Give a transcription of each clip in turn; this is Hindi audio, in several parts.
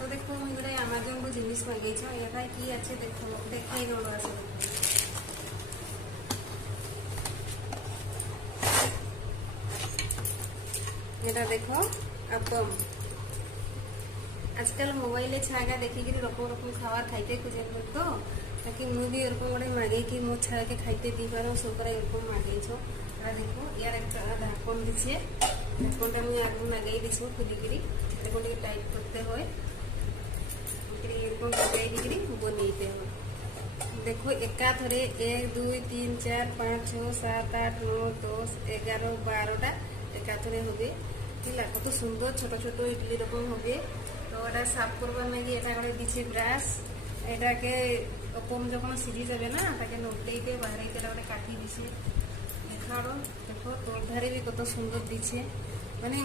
तो देखो मुझे गोटे आमाजन को जिनिस मंगई यहाँ कि अच्छे देखो देखाई दौड़ आस এটা দেখো আপম आजकल मोबाइल छागा देखिक रकम रकम खावा खाइते खुजे तो ताकि मुझे भी एरकम गोटे मागे कि मो छा के खाइते दी पार सब एरकम मागे देखो यार एक ढाकन दीछे ढाकनटा मुझे आगे लगे दीछो खुलिकी देखो टाइट करते हुए एरकम लगे बनईते हुए देखो एका थरे 1 2 3 4 5 6 7 8 9 10 11 12टा एका थरे होबे कत सुंदर छोट छोट इडली रकम होबे तो এটা সাফ করবার লাগি এটা করে দিছে ব্রাশ এটাকে অপম যখন সিজি যাবে না তাকে নড়তেইতে বাহারাইতে এটা করে কাটি দিছে দেখাড়ো দেখো তোর ধারে भी কত সুন্দর দিছে মানে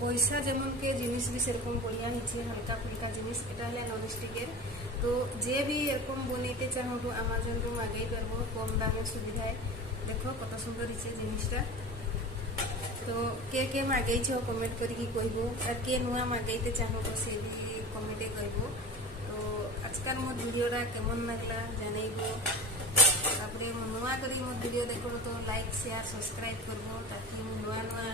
পয়সা যেমন কে জিনিস भी সেরকম বড়িয়া হচ্ছে হালকা ফুলকা জিনিস এটা হলে ননস্টিকের তো যে भी এরকম বনাইতে চাও তো আমাজন রু মাগাই পারবো কম দামে সুবিধায় দেখো কত সুন্দর দিছে জিনিসটা तो के मागे कमेंट करके कहबो और के नुआ मागैते चाहबो से भी कमेंटे कहबो तो आजकल मो वीडियोटा केमन लागला जानइबो तापरे नुआ करी मो वीडियो देखो तो लाइक शेयर सब्सक्राइब करबो ताकि मो नुआ नुआ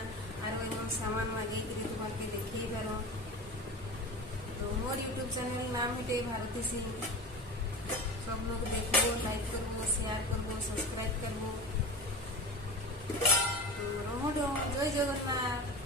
आरो एमन सामान मागे करी तुमके देखि पारो तो मोर यूट्यूब चैनल नाम हेते भारती सिंह सब लोग देखबो लाइक करबो शेयर करबो सब्सक्राइब करबो जय जगन्नाथ।